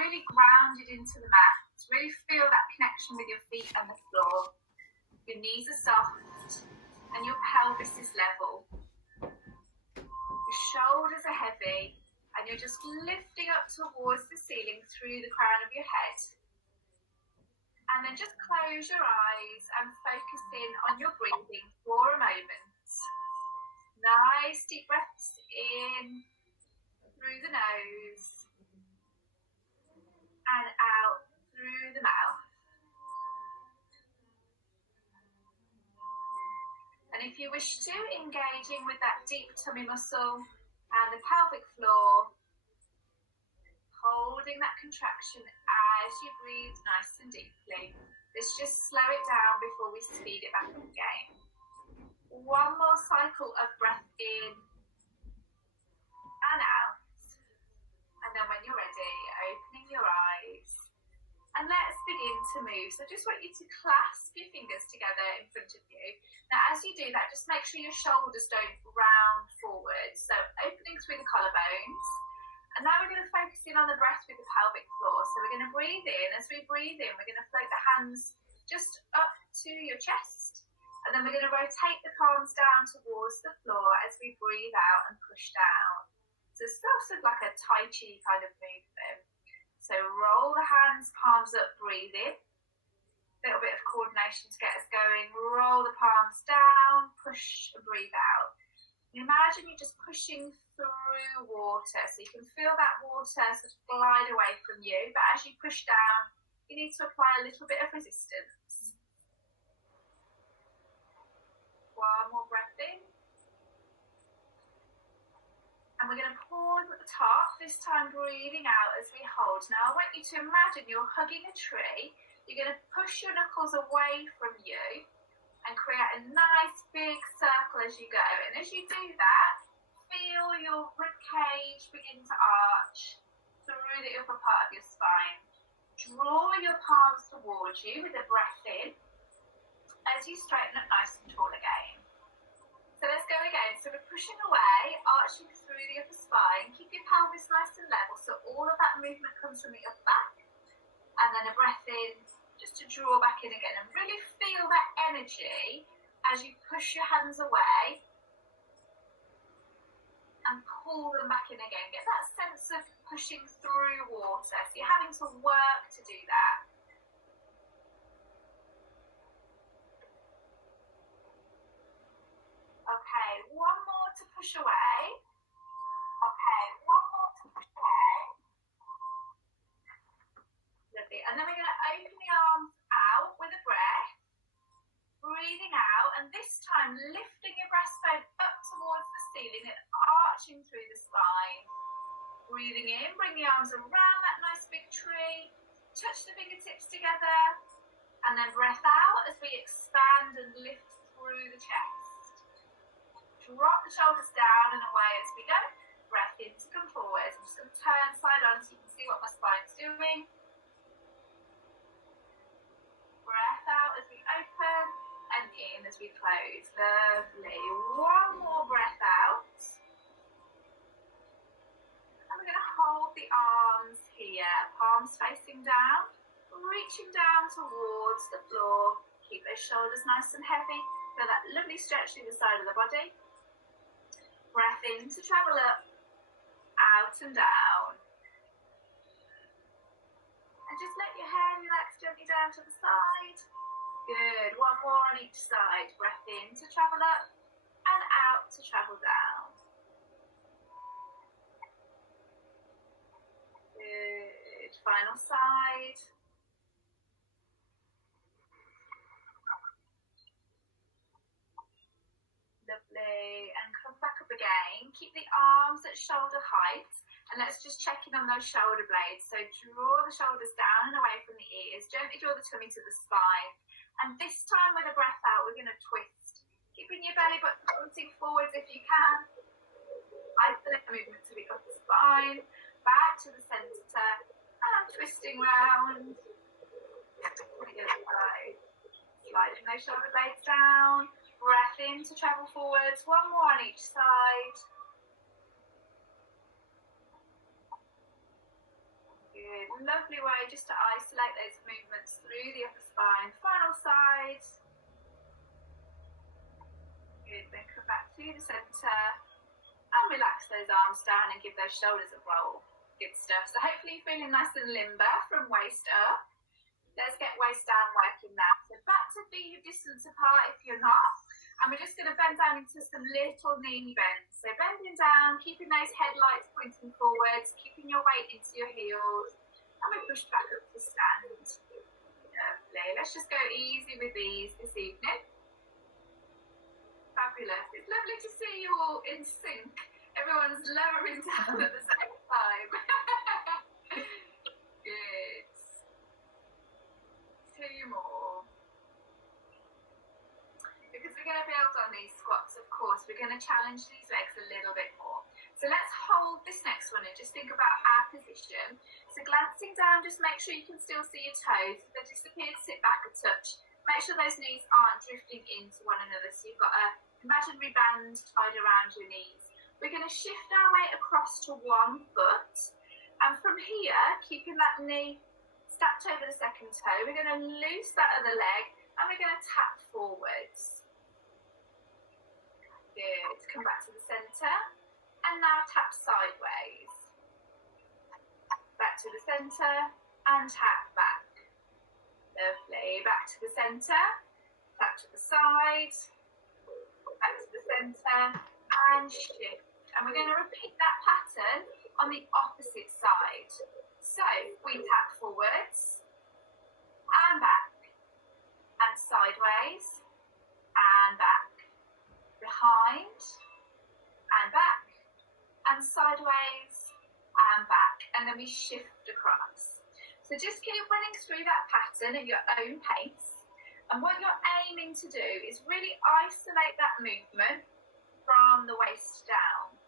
really grounded into the mat. Really feel that connection with your feet and the floor. Your knees are soft and your pelvis is level. Your shoulders are heavy and you're just lifting up towards the ceiling through the crown of your head. And then just close your eyes and focus in on your breathing for a moment. Nice deep breaths in through the nose and out through the mouth. And if you wish to, engaging with that deep tummy muscle and the pelvic floor, holding that contraction as you breathe nice and deeply. Let's just slow it down before we speed it back up again. One more cycle of breath in and out. And then when you're ready, opening your eyes. And let's begin to move. So I just want you to clasp your fingers together in front of you. Now as you do that, just make sure your shoulders don't round forward. So opening through the collarbones. And now we're going to focus in on the breath with the pelvic floor. So we're going to breathe in. As we breathe in, we're going to float the hands just up to your chest. And then we're going to rotate the palms down towards the floor as we breathe out and push down. So it's sort of like a Tai Chi kind of movement. So roll the hands, palms up, breathe in. A little bit of coordination to get us going. Roll the palms down, push and breathe out. Imagine you're just pushing through water. So you can feel that water sort of glide away from you. But as you push down, you need to apply a little bit of resistance. One more breath in. And we're going to pause at the top, this time breathing out as we hold. Now I want you to imagine you're hugging a tree. You're going to push your knuckles away from you and create a nice big circle as you go. And as you do that, feel your ribcage begin to arch through the upper part of your spine. Draw your palms towards you with a breath in as you straighten up nice and tall again. So let's go again. So we're pushing away, arching through the upper spine. Keep your pelvis nice and level so all of that movement comes from the upper back. And then a breath in just to draw back in again. And really feel that energy as you push your hands away and pull them back in again. Get that sense of pushing through water. So you're having to work to do that. Okay, one more to push away. Okay, one more to push away. Lovely. And then we're going to open the arms out with a breath. Breathing out, and this time lifting your breastbone up towards the ceiling and arching through the spine. Breathing in, bring the arms around that nice big tree. Touch the fingertips together. And then breath out as we expand and lift through the chest. Drop the shoulders down and away as we go. Breath in to come forward. I'm just going to turn side on so you can see what my spine's doing. Breath out as we open and in as we close. Lovely. One more breath out. And we're going to hold the arms here. Palms facing down. Reaching down towards the floor. Keep those shoulders nice and heavy. Feel that lovely stretch through the side of the body. Breath in to travel up, out and down. And just let your hair relax gently down to the side. Good. One more on each side. Breath in to travel up and out to travel down. Good. Final side. Lovely. And come back up again. Keep the arms at shoulder height. And let's just check in on those shoulder blades. So draw the shoulders down and away from the ears. Gently draw the tummy to the spine. And this time with a breath out, we're going to twist. Keeping your belly button pointing forwards if you can. Isolate the movement to the upper spine. Back to the centre. And twisting round. Sliding those shoulder blades down. Breath in to travel forwards. One more on each side. Good. Good. Lovely way just to isolate those movements through the upper spine. Final side. Good. Then come back to the centre and relax those arms down and give those shoulders a roll. Good stuff. So hopefully you're feeling nice and limber from waist up. Let's get waist down working now. So back to feet hip distance apart if you're not. And we're just going to bend down into some little knee bends. So bending down, keeping those headlights pointing forwards, keeping your weight into your heels. And we push back up to stand. Lovely. Let's just go easy with these this evening. Fabulous. It's lovely to see you all in sync. Everyone's lowering down at the same time. Good. 2 more. Because we're going to build on these squats, of course, we're going to challenge these legs a little bit more. So let's hold this next one and just think about our position. So glancing down, just make sure you can still see your toes. If they disappear, sit back a touch. Make sure those knees aren't drifting into one another. So you've got an imaginary band tied around your knees. We're going to shift our weight across to one foot. And from here, keeping that knee stacked over the second toe, we're going to loose that other leg and we're going to tap forwards. Good. Come back to the centre. And now tap sideways. Back to the centre and tap back. Lovely. Back to the centre. Tap to the side. Back to the centre and shift. And we're going to repeat that pattern on the opposite side. So we tap forwards and back and sideways and back. Behind and back. And sideways and back, and then we shift across. So just keep running through that pattern at your own pace, and what you're aiming to do is really isolate that movement from the waist down.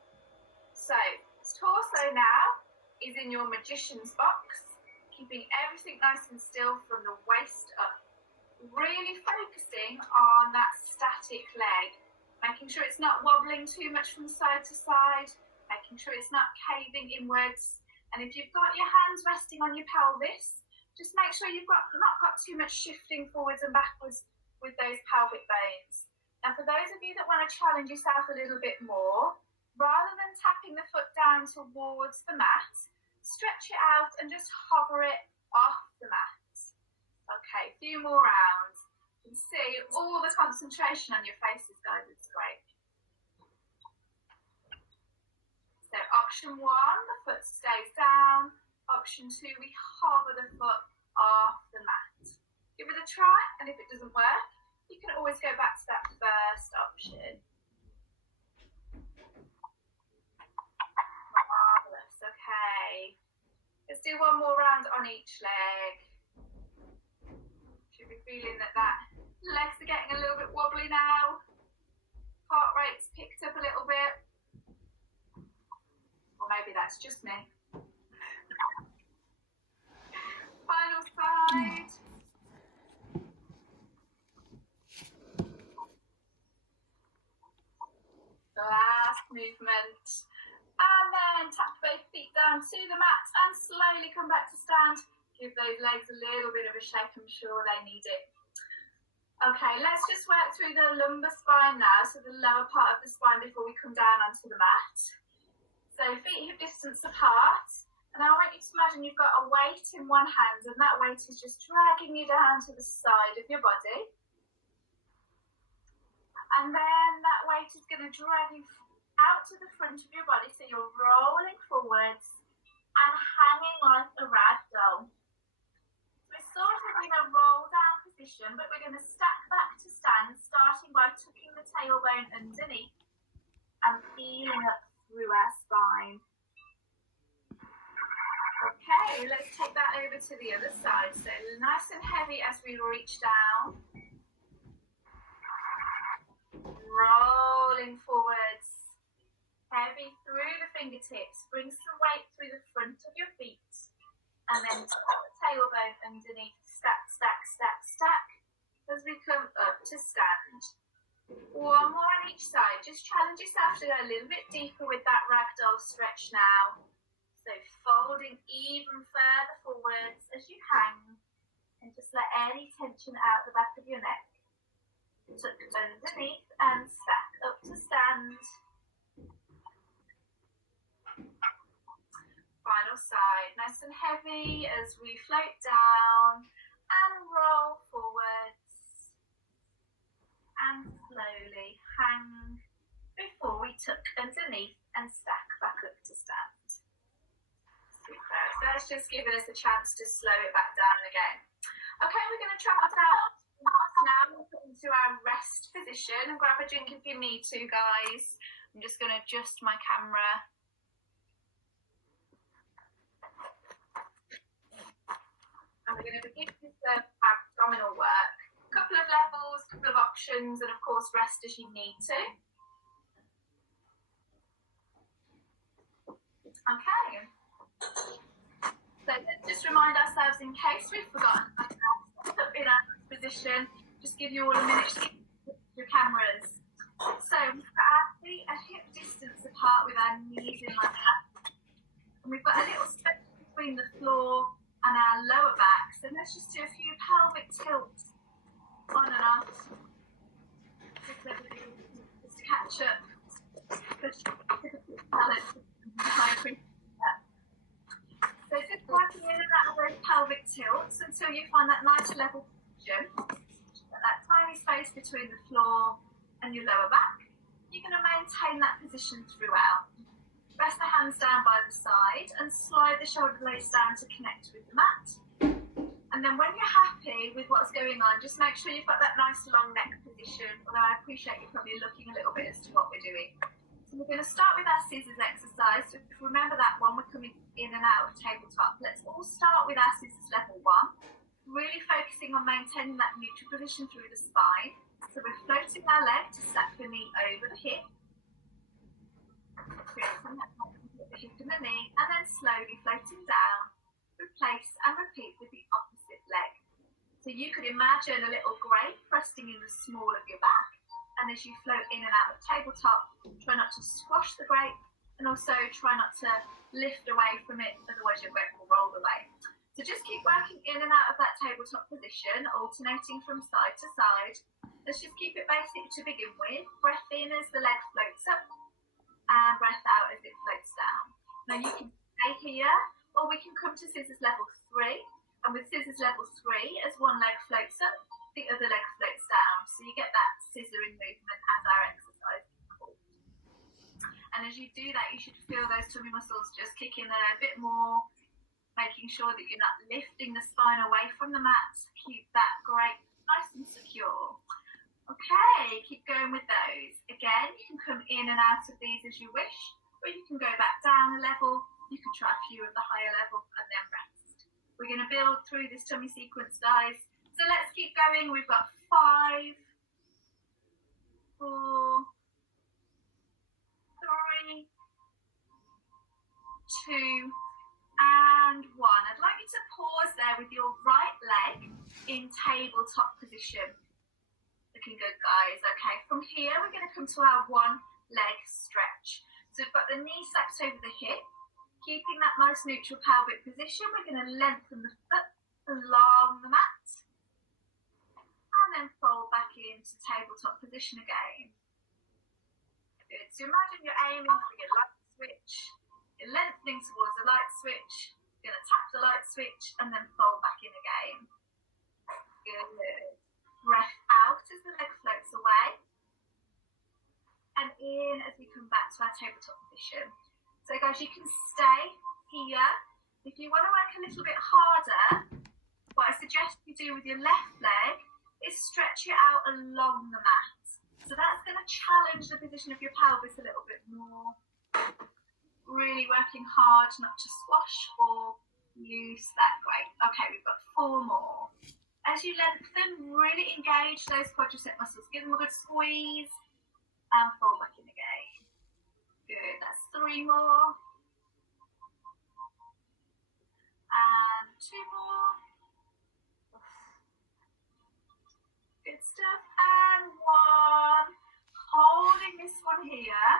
So torso now is in your magician's box, keeping everything nice and still from the waist up, really focusing on that static leg, making sure it's not wobbling too much from side to side, making sure it's not caving inwards. And if you've got your hands resting on your pelvis, just make sure you've not got too much shifting forwards and backwards with those pelvic bones. Now, for those of you that want to challenge yourself a little bit more, rather than tapping the foot down towards the mat, stretch it out and just hover it off the mat. Okay, a few more rounds. You can see all the concentration on your faces, guys. It's great. So option 1, the foot stays down. Option 2, we hover the foot off the mat. Give it a try, and if it doesn't work, you can always go back to that first option. Marvellous, okay. Let's do one more round on each leg. Should be feeling that legs are getting a little bit wobbly now. Heart rate's picked up a little bit. Or maybe that's just me. Final side. Last movement. And then tap both feet down to the mat and slowly come back to stand. Give those legs a little bit of a shake. I'm sure they need it. Okay, let's just work through the lumbar spine now, so the lower part of the spine before we come down onto the mat. So feet hip distance apart, and I want you to imagine you've got a weight in one hand, and that weight is just dragging you down to the side of your body. And then that weight is going to drag you out to the front of your body, so you're rolling forwards and hanging like a rag doll. So we're sort of in a roll down position, but we're going to stack back to stand, starting by tucking the tailbone underneath and feeling up through our spine. Okay, let's take that over to the other side. So nice and heavy as we reach down. Rolling forwards. Heavy through the fingertips. Bring some weight through the front of your feet. And then tuck the tailbone underneath. Stack, stack, stack, stack. As we come up to stand. One more on each side. Just challenge yourself to go a little bit deeper with that ragdoll stretch now. So folding even further tension out the back of your neck. Tuck underneath and stack up to stand. Final side, nice and heavy as we float down and roll forwards and slowly hang before we tuck underneath and stack back up to stand. Super. So that's just given us a chance to slow it back down again. Okay, we're going to travel down now into our rest position and grab a drink if you need to, guys. I'm just going to adjust my camera. And we're going to begin with the abdominal work. A couple of levels, a couple of options, and of course rest as you need to. Okay. So let's just remind ourselves, in case we've forgotten in our position, just give you all a minute to get your cameras. So we've got our feet a hip distance apart with our knees in like that. And we've got a little space between the floor and our lower back. So let's just do a few pelvic tilts on and off. Just to catch up. So just working in and out of those pelvic tilts until you find that nice level position. That tiny space between the floor and your lower back. You're going to maintain that position throughout. Rest the hands down by the side and slide the shoulder blades down to connect with the mat. And then when you're happy with what's going on, just make sure you've got that nice long neck position, although I appreciate you probably looking a little bit as to what we're doing. So we're going to start with our scissors exercise. So remember that one, we're coming in and out of tabletop. Let's all start with our scissors level 1, really focusing on maintaining that neutral position through the spine. So we're floating our leg to stack the knee over the hip. Creating that the hip and the knee, and then slowly floating down, replace and repeat with the opposite leg. So you could imagine a little grape resting in the small of your back, and as you float in and out of tabletop, try not to squash the grape, and also try not to lift away from it, otherwise your grape will roll away. So just keep working in and out of that tabletop position, alternating from side to side. Let's just keep it basic to begin with. Breath in as the leg floats up, and breath out as it floats down. Now you can stay here, or we can come to scissors level 3, and with scissors level 3, as one leg floats up, the other leg floats down. So you get that scissoring movement as our exercise is called. And as you do that, you should feel those tummy muscles just kick in there a bit more, making sure that you're not lifting the spine away from the mat. Keep that great, nice and secure. Okay, keep going with those. Again, you can come in and out of these as you wish, or you can go back down a level. You can try a few of the higher level and then rest. We're going to build through this tummy sequence, guys. So let's keep going. We've got 5, 4, 3, 2, and 1. I'd like you to pause there with your right leg in tabletop position. Looking good, guys. Okay, from here we're going to come to our one leg stretch. So we've got the knee stacked over the hip, keeping that nice neutral pelvic position. We're going to lengthen the foot along the mat, and then fold back into tabletop position again. Good. So imagine you're aiming for your light switch. You're lengthening towards the light switch. You're going to tap the light switch and then fold back in again. Good. Breath out as the leg floats away, and in as we come back to our tabletop position. So guys, you can stay here. If you want to work a little bit harder, what I suggest you do with your left leg is stretch it out along the mat. So that's going to challenge the position of your pelvis a little bit more. Really working hard not to squash or loose that great. Okay, we've got 4 more. As you lengthen, really engage those quadricep muscles. Give them a good squeeze and fold back in again. Good, that's 3 more. And 2 more. Good stuff. And 1. Holding this one here.